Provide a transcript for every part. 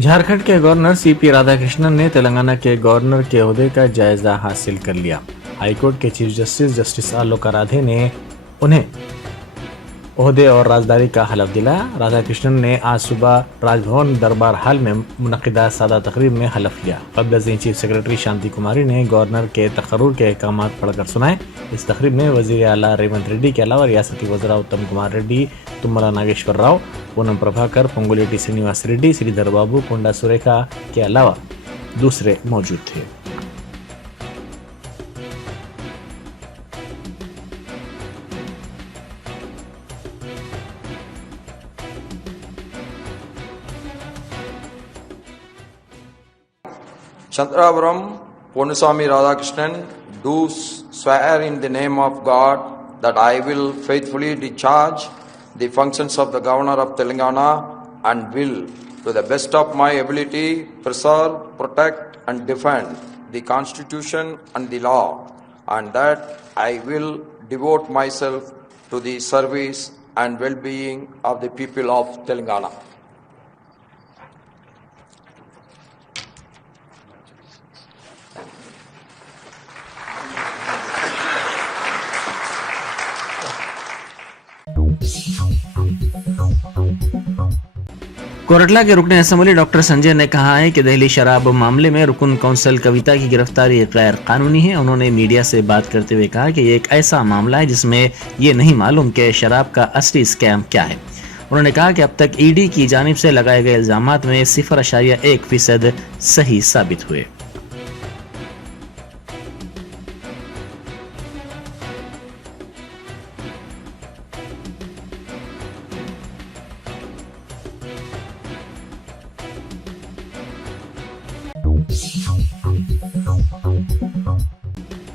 झारखंड के governor CP Radhakrishnan ने तेलंगाना के गवर्नर के ओहदे का जायजा हासिल कर लिया। हाईकोर्ट के चीफ जस्टिस जस्टिस आलोक आराधे ने उन्हें ओहदे और राजदारी का हलफ दिलाया। राधाकृष्णन ने आज सुबह राजभवन दरबार हाल में मुनक्किदा सादा तकरीब में हलफ लिया। कबल चीफ सेक्रेटरी शांति कुमारी ने गवर्नर के तकर्रुर के अहकाम पढ़कर सुनाए। इस तकरीब में वजीर आला रेवंत रेड्डी के अलावा रियासती वज़रा उत्तम कुमार रेड्डी, तुम्मला नागेश्वर राव, पूनम प्रभाकर, पोंगुलेटी श्रीनिवास रेड्डी, श्रीधर बाबू, कोंडा सुरेखा के अलावा दूसरे मौजूद थे। Chandravaram Ponusami Radhakrishnan do swear in the name of God that I will faithfully discharge the functions of the Governor of Telangana and will, to the best of my ability, preserve, protect and defend the Constitution and the law, and that I will devote myself to the service and well-being of the people of Telangana. Koratla के रुकने assembly doctor Sanjay ने कहा है कि दिल्ली शराब मामले में रुकन कौंसिल कविता की गिरफ्तारी गैर कानूनी है। उन्होंने मीडिया से बात करते हुए कहा कि ये एक ऐसा मामला है जिसमें ये नहीं मालूम कि शराब का असली स्कैम क्या है। उन्होंने कहा कि अब तक ईडी की जानिब से लगाए गए इल्जामात में 0.1% सही साबित हुए।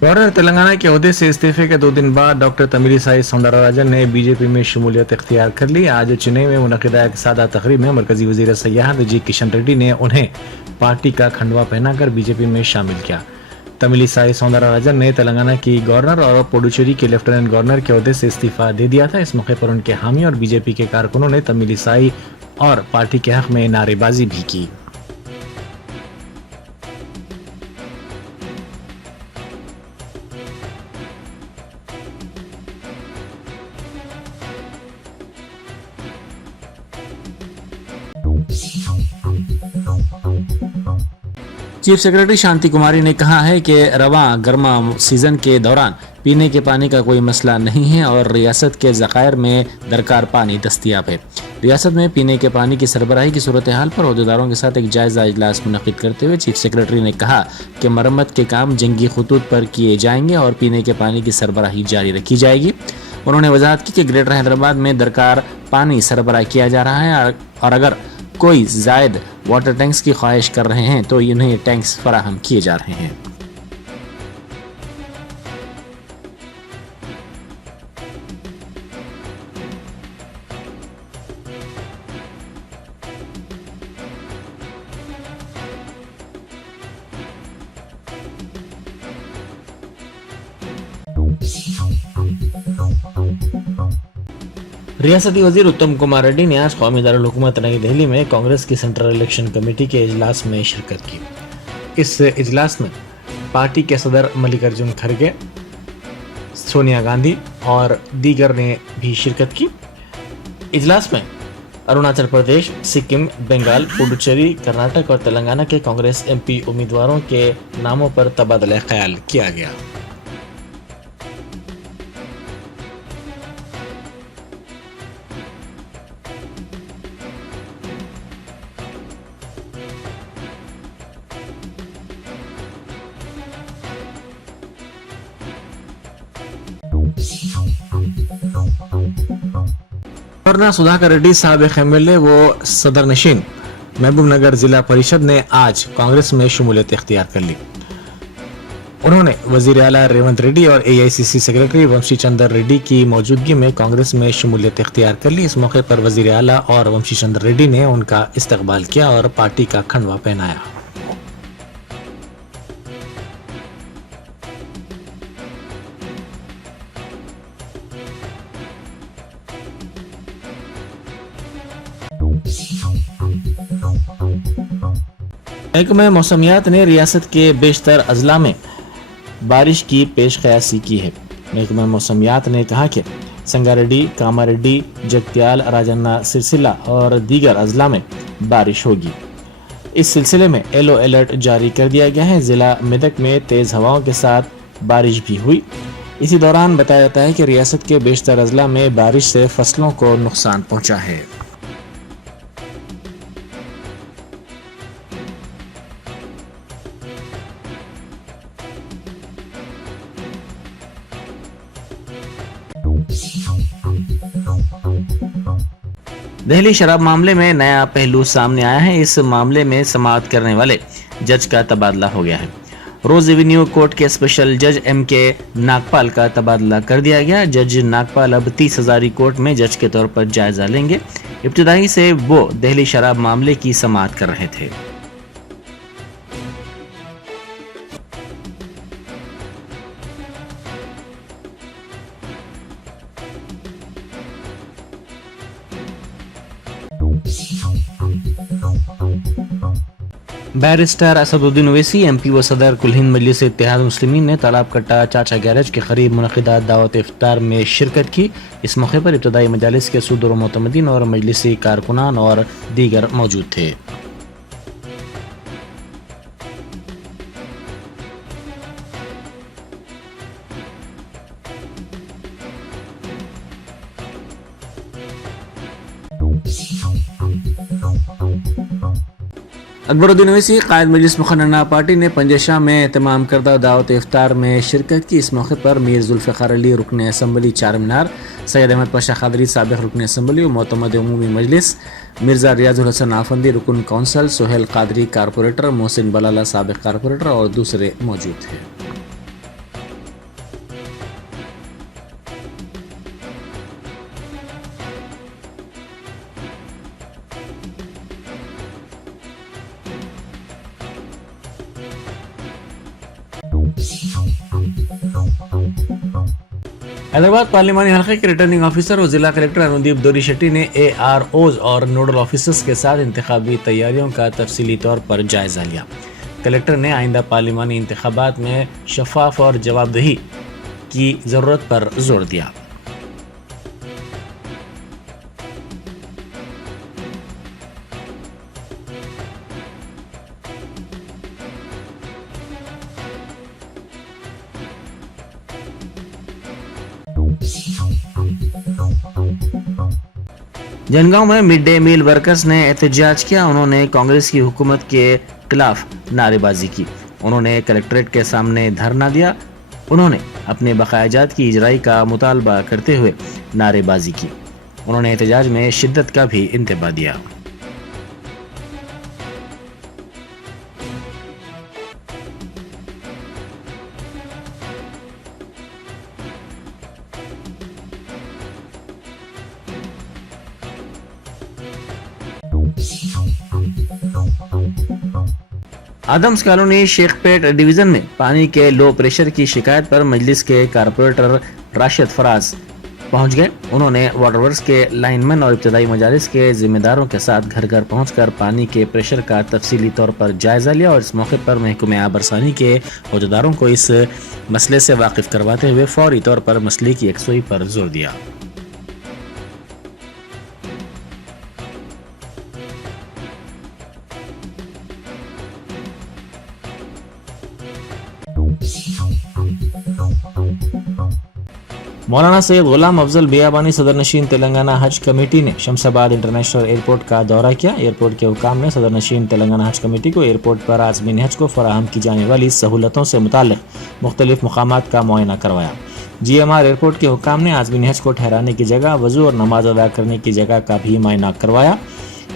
गवर्नर तेलंगाना के ओहदे से इस्तीफे के 2 दिन बाद डॉक्टर तमिलिसाई सौंदरराजन ने बीजेपी में शमूलियत इख्तियार कर ली। आज चेन्नई में मुनक्किदा एक सादा तकरीब में मरकजी वजीर सयाहत जी किशन रेड्डी ने उन्हें पार्टी का खंडवा पहनाकर बीजेपी में शामिल किया। तमिलिसाई सौंदरराजन ने तेलंगाना की गवर्नर और पुडुचेरी के लेफ्टिनेंट गवर्नर के ओहदे से इस्तीफा दे दिया था। इस मौके पर उनके हामी और बीजेपी के कारकुनों ने तमिलिसाई और पार्टी के हक में नारेबाजी भी की। चीफ सेक्रेटरी शांति कुमारी ने कहा है कि रवा गर्मा सीजन के दौरान पीने के पानी का कोई मसला नहीं है और रियासत के ज़खायर में दरकार पानी दस्तियाब है। रियासत में पीने के पानी की सरबराही की सूरत हाल पर ओहदेदारों के साथ एक जायजा इजलास मुनक्किद करते हुए चीफ सेक्रेटरी ने कहा कि मरम्मत के काम जंगी खतूत पर किए जाएंगे और पीने के पानी की सरबराही जारी रखी जाएगी। उन्होंने वजाहत की कि ग्रेटर हैदराबाद में दरकार पानी सरबराह किया जा रहा है और अगर कोई जायद वाटर टैंक्स की ख्वाहिश कर रहे हैं तो इन्हें टैंक्स फराहम किए जा रहे हैं। रियासती वजीर उत्तम कुमार रेड्डी ने आज कौमी दारुल हुकूमत नई दिल्ली में कांग्रेस की सेंट्रल इलेक्शन कमेटी के इजलास में शिरकत की। इस इजलास में पार्टी के सदर मल्लिकार्जुन खड़गे, सोनिया गांधी और दीगर ने भी शिरकत की। इजलास में अरुणाचल प्रदेश, सिक्किम, बंगाल, पुडुचेरी, कर्नाटक और तेलंगाना के कांग्रेस एमपी उम्मीदवारों के नामों पर तबादला ख्याल किया गया। गवर्नर सुधाकर रेड्डी साहब एमएलए व सदर नशीन महबूब नगर जिला परिषद ने आज कांग्रेस में शमूलियत इख्तियार कर ली। उन्होंने वजीर आला रेवंत रेड्डी और एआईसीसी सेक्रेटरी वंशी चंद्र रेड्डी की मौजूदगी में कांग्रेस में शमूलियत इख्तियार कर ली। इस मौके पर वजीर आला और वंशी चंद्र रेड्डी ने उनका इस्तकबाल किया और पार्टी का खंडवा पहनाया। महकमा मौसमियात ने रियासत के बेशतर अजला में बारिश की पेश कयासी की है। महकमा मौसमियात ने कहा कि संगारेड्डी, कामारेड्डी, जगत्याल, राजन्ना, सिरसिला और दीगर अजला में बारिश होगी। इस सिलसिले में येलो अलर्ट जारी कर दिया गया है। जिला मेदक में तेज हवाओं के साथ बारिश भी हुई। इसी दौरान बताया जाता है कि रियासत के बेशतर अजला में बारिश से फसलों को नुकसान पहुंचा है। दिल्ली शराब मामले में नया पहलू सामने आया है। इस मामले में समाअत करने वाले जज का तबादला हो गया है। रोज एवेन्यू कोर्ट के स्पेशल जज M.K. नागपाल का तबादला कर दिया गया। जज नागपाल अब 30 हजारी कोर्ट में जज के तौर पर जायजा लेंगे। इब्तिदाई से वो दिल्ली शराब मामले की समाअत कर रहे थे। बैरिस्टर असदुद्दीन ओवैसी MP व सदर कुल हिंद मजलिस इत्तेहाद मुस्लिमीन ने तालाब कट्टा चाचा गैरेज के करीब मुनक़िदा दावत इफ्तार में शिरकत की। इस मौके पर इब्तदाई मजालिस के सदर व मोतमदीन और मजलिसी कारकुनान और दीगर मौजूद थे। अकबरुद्दीन ओवैसी कायद मजलिस मुखन्ना पार्टी ने पंजशाह में तमाम करदा दावत इफ्तार में शिरकत की। इस मौके पर मीर जुल्फ़िकार अली रुकन असम्बली चार मीनार, सैयद अहमद पाशा खादरी साबिक़ रुकन असम्बली, मोतमद उमूमी मजलिस, मिर्ज़ा रियाजुल हसन आफंदी रुकन कौंसल, सोहेल कादरी कारपोरेटर, मोहसिन बलाला साबिक़ कारपोरेटर और दूसरे मौजूद थे। हैदराबाद पार्लिमानी हल्के के रिटर्निंग ऑफिसर और जिला कलेक्टर अनुदीप दोरी शेट्टी ने AROs और नोडल ऑफिसर्स के साथ इंतखाबी तैयारियों का तफसीली तौर पर जायजा लिया। कलेक्टर ने आइंदा पार्लिमानी इंतखाबात में शफाफ और जवाबदेही की जरूरत पर जोर दिया। जनगांव में मिड डे मील वर्कर्स ने एहतजाज किया। उन्होंने कांग्रेस की हुकूमत के खिलाफ नारेबाजी की। उन्होंने कलेक्ट्रेट के सामने धरना दिया। उन्होंने अपने बकायाजात की इजराई का मुतालबा करते हुए नारेबाजी की। उन्होंने एहतजाज में शिद्दत का भी इंतबा दिया। आदम्स कॉलोनी शेखपेट डिवीजन में पानी के लो प्रेशर की शिकायत पर मजलिस के कारपोरेटर राशिद फराज पहुंच गए। उन्होंने वाटर वर्क्स के लाइनमैन और इब्तदाई मजालिस के जिम्मेदारों के साथ घर घर पहुंचकर पानी के प्रेशर का तफसीली तौर पर जायजा लिया और इस मौके पर महकमे आबरसानी के अहदेदारों को इस मसले से वाकिफ करवाते हुए फौरी तौर पर मसले की यकसुई पर जोर दिया। मौलाना सैयद गुलाम अफजल बियाबानी सदर नशीन तेलंगाना हज कमेटी ने शमशाबाद इंटरनेशनल एयरपोर्ट का दौरा किया। एयरपोर्ट के हुकाम ने सदर नशीन तेलंगाना हज कमेटी को एयरपोर्ट पर आज़मीन हज को फराहम की जाने वाली सहूलतों से मुताल्लिक़ मुख्तलिफ मकामात का मुआयना करवाया। GMR एयरपोर्ट के हुकाम ने आज़मीन हज को ठहराने की जगह, वजू और नमाज अदा करने की जगह का भी मुआयना करवाया।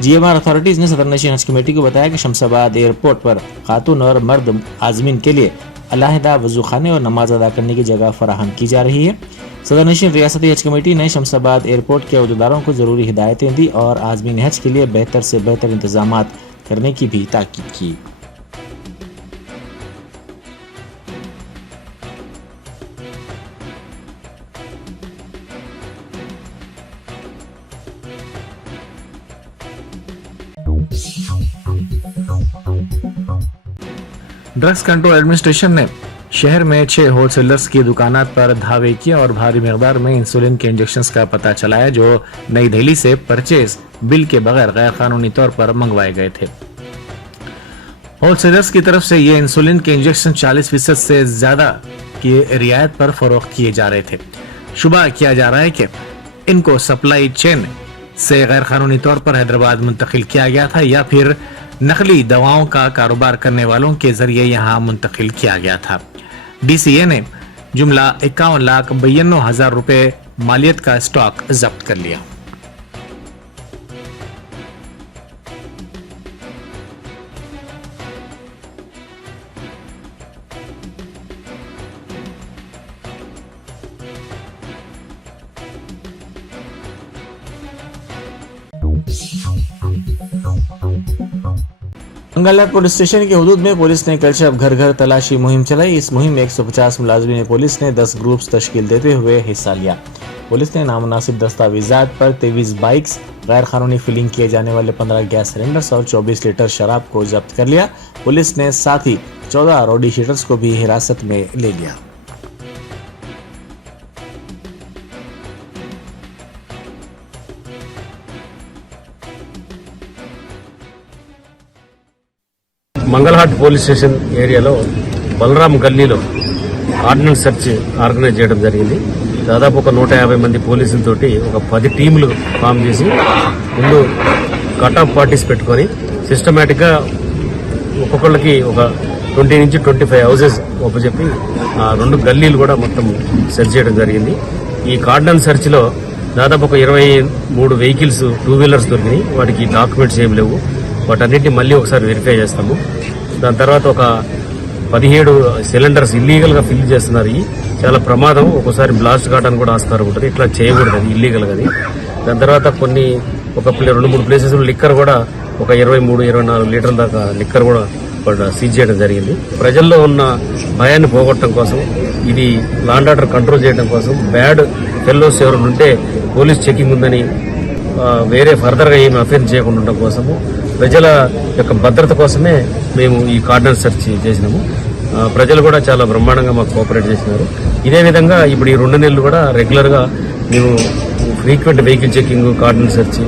GMR अथॉरिटीज़ ने सदर नशीन हज कमेटी को बताया कि शमशाबाद एयरपोर्ट पर खातून और मर्द आज़मीन के लिए अलहदा वजू खाने और नमाज अदा करने की जगह फराहम की जा रही है। सदर नशीन रियासती हज कमेटी ने शमशाबाद एयरपोर्ट के अहदेदारों को जरूरी हिदायतें दी और आज़मीन हज के लिए बेहतर से बेहतर इंतजामात करने की भी ताकीद की। ड्रग्स कंट्रोल एडमिनिस्ट्रेशन ने शहर में 6 होलसेलर्स की दुकानात पर धावे किया और भारी मिकदार में इंसुलिन के इंजेक्शंस का पता चलाया जो नई दिल्ली से परचेज बिल के बगैर गैर कानूनी तौर पर मंगवाए गए थे। होलसेलर्स की तरफ से ये इंसुलिन के इंजेक्शन 40% से ज्यादा की रियायत पर फरोख्त किए जा रहे थे। शुबा किया जा रहा है कि इनको सप्लाई चेन से गैर कानूनी तौर पर हैदराबाद मुंतकिल किया गया था या फिर नकली दवाओं का कारोबार करने वालों के जरिए यहां मुंतकिल किया गया था। DCA ने जुमला 51,92,000 रुपए मालियत का स्टॉक जब्त कर लिया। मंगलवार पुलिस स्टेशन के हुदूद में पुलिस ने कल शब घर घर तलाशी मुहिम चलाई। इस मुहिम में 150 मुलाजिमीन पुलिस ने 10 ग्रुप्स तश्कील देते हुए हिस्सा लिया। पुलिस ने नामुनासिब दस्तावेजात पर 23 बाइक्स, गैर कानूनी फिलिंग किए जाने वाले 15 गैस सिलेंडर्स और 24 लीटर शराब को जब्त कर लिया। पुलिस ने साथ ही 14 रोडी शीटर्स को भी हिरासत में ले लिया। మంగళహాట్ పోలీస్ స్టేషన్ ఏరియాలో బలరాం గల్లీలో ఆర్డినెన్స్ సెర్చ్ ఆర్గనైజ్ చేయడం జరిగింది. దాదాపు ఒక 150 మంది పోలీసులతోటి ఒక 10 టీములు ఫామ్ చేసి ముందు కట్ ఆఫ్ పార్టీస్ పెట్టుకొని సిస్టమేటిక్గా ఒక్కొక్కళ్ళకి ఒక 20 నుంచి 25 హౌసెస్ ఒప్పచెప్పి ఆ 2 గల్లీలు కూడా మొత్తం సెర్చ్ చేయడం జరిగింది. ఈ కార్డన్ సెర్చ్లో దాదాపు ఒక 23 వెహికల్స్ 2 వీలర్స్ దొరికినాయి. వాటికి డాక్యుమెంట్స్ ఏం లేవు. వాటన్నిటిని మళ్ళీ ఒకసారి వెరిఫై చేస్తాము. దాని తర్వాత ఒక 17 సిలిండర్స్ ఇల్లీగల్ గా ఫిల్ చేస్తున్నారు. చాలా ప్రమాదం, ఒక్కోసారి బ్లాస్ట్ కావడానికి కూడా ఆస్కారం ఉంటుంది. ఇట్లా చేయకూడదు, అది ఇల్లీగల్ అది. దాని తర్వాత ఒక 2-3 ప్లేసెస్ లిక్కర్ కూడా ఒక 23-24 లీటర్ల దాకా లిక్కర్ కూడా సీజ్ చేయడం జరిగింది. ప్రజల్లో ఉన్న భయాన్ని పోగొట్టడం కోసం, ఇది లా అండ్ ఆర్డర్ కంట్రోల్ చేయడం కోసం, బ్యాడ్ ఫెల్లోస్ ఎవరు ఉంటే పోలీస్ చెకింగ్ ఉందని వేరే ఫర్దర్ గా ఏమి అఫెన్స్ చేయకుండా ఉండడం కోసము, ప్రజల యొక్క భద్రత కోసమే మేము ఈ కార్డన్ సెర్చ్ చేసినాము. ప్రజలు కూడా చాలా బ్రహ్మాండంగా మాకు కోఆపరేట్ చేసినారు. ఇదే విధంగా ఇప్పుడు ఈ 2 నెలలు కూడా రెగ్యులర్ గా మేము frequent vehicle checking, cordon search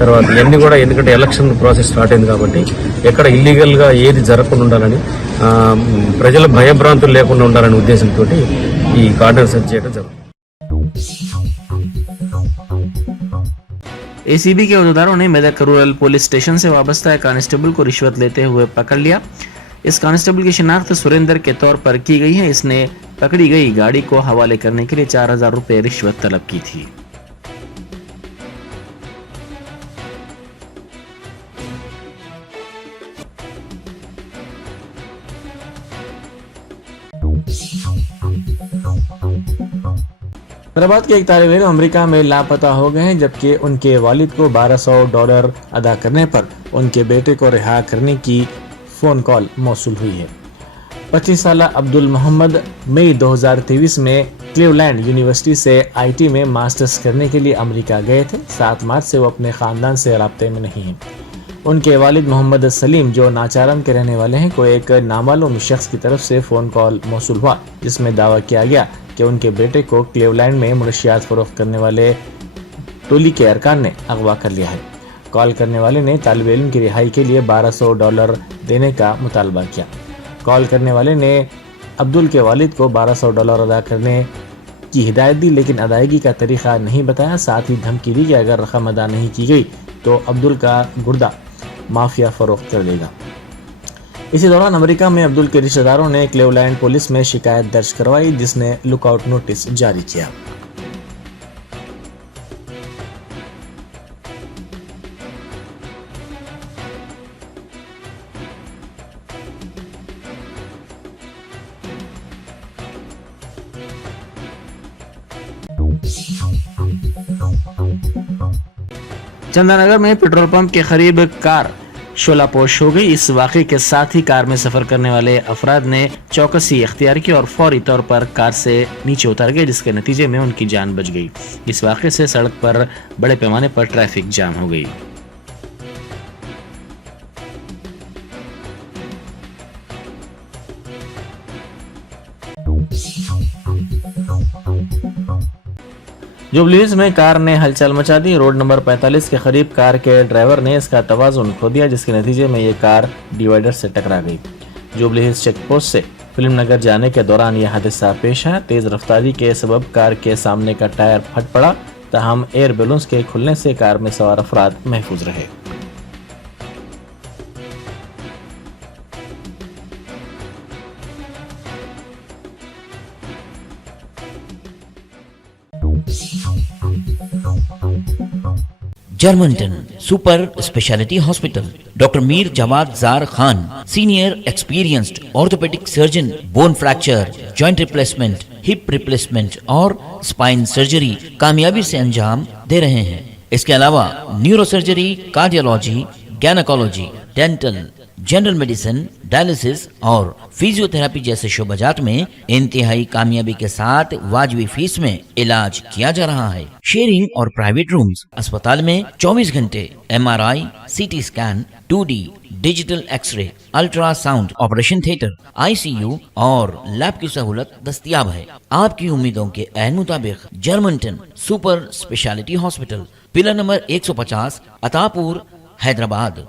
తర్వాత ఇవన్నీ కూడా, ఎందుకంటే ఎలక్షన్ ప్రాసెస్ స్టార్ట్ అయింది కాబట్టి ఎక్కడ ఇల్లీగల్ గా ఏది జరగకుండా ఉండాలని, ప్రజల భయభ్రాంతులు లేకుండా ఉండాలనే ఉద్దేశంతో ఈ కార్డన్ సెర్చ్ చేయడం జరుగుతుంది. ACB के अहदेदारों ने मेदक रूरल पुलिस स्टेशन से वाबस्ता एक कांस्टेबल को रिश्वत लेते हुए पकड़ लिया। इस कांस्टेबल की शिनाख्त सुरेंद्र के तौर पर की गई है। इसने पकड़ी गई गाड़ी को हवाले करने के लिए 4,000 रुपए रिश्वत तलब की थी। हैदराबाद के एक तालिब इल्म अमेरिका में लापता हो गए हैं, जबकि उनके वालिद को $1,200 अदा करने पर उनके बेटे को रिहा करने की फोन कॉल मौसूल हुई है। 25 साल अब्दुल मोहम्मद मई 2023 में क्लीवलैंड यूनिवर्सिटी से IT में मास्टर्स करने के लिए अमेरिका गए थे। 7 मार्च से वो अपने खानदान से राब्ते में नहीं हैं। उनके वालिद मोहम्मद सलीम, जो नाचारम के रहने वाले हैं, को एक नामालूम शख्स की तरफ से फ़ोन कॉल मौसूल हुआ, जिसमें दावा किया गया कि उनके बेटे को क्लीवलैंड में मनशियात फरोख्त करने वाले टोली के अरकान ने अगवा कर लिया है। कॉल करने वाले ने तालिब इल्म की रिहाई के लिए $1,200 देने का मुतालबा किया। कॉल करने वाले ने अब्दुल के वालिद को $1,200 अदा करने की हिदायत दी, लेकिन अदायगी का तरीक़ा नहीं बताया। साथ ही धमकी दी कि अगर रकम अदा नहीं की गई तो अब्दुल का गुर्दा माफिया फरोख्त कर देगा। इसी दौरान अमेरिका में अब्दुल के रिश्तेदारों ने क्लीवलैंड पुलिस में शिकायत दर्ज करवाई, जिसने लुकआउट नोटिस जारी किया। चंदानगर में पेट्रोल पंप के करीब कार शोलापोश हो गई। इस वाक़े के साथ ही कार में सफर करने वाले अफराद ने चौकसी इख्तियार की और फौरी तौर पर कार से नीचे उतर गए, जिसके नतीजे में उनकी जान बच गई। इस वाक़े से सड़क पर बड़े पैमाने पर ट्रैफिक जाम हो गई। जुबली हिल्स में कार ने हलचल मचा दी। रोड नंबर 45 के करीब कार के ड्राइवर ने इसका तवाजुन खो दिया, जिसके नतीजे में ये कार डिवाइडर से टकरा गई। जुबली हिल्स चेक पोस्ट से फिल्म नगर जाने के दौरान यह हादसा पेश आया। तेज रफ्तारी के सबब कार के सामने का टायर फट पड़ा, ताहम एयर बैलून्स के खुलने से कार में सवार अफराद महफूज रहे। Germanten super speciality hospital, doctor Mir Jawad Jar Khan, senior experienced orthopaedic surgeon, bone fracture, joint replacement, hip replacement और स्पाइन सर्जरी कामयाबी से अंजाम दे रहे हैं। इसके अलावा neuro surgery, cardiology, gynaecology, dental, general medicine, dialysis और फिजियोथेरेपी जैसे शोबाजात में इंतहाई कामयाबी के साथ वाजबी फीस में इलाज किया जा रहा है। शेयरिंग और प्राइवेट रूम्स, अस्पताल में 24 घंटे MRI, CT scan, 2D digital X-ray, ultrasound, operation theatre, ICU और लैब की सहूलत दस्तयाब है। आपकी उम्मीदों के ऐन मुताबिक Germanten super speciality hospital, pillar number 150, Attapur, Hyderabad.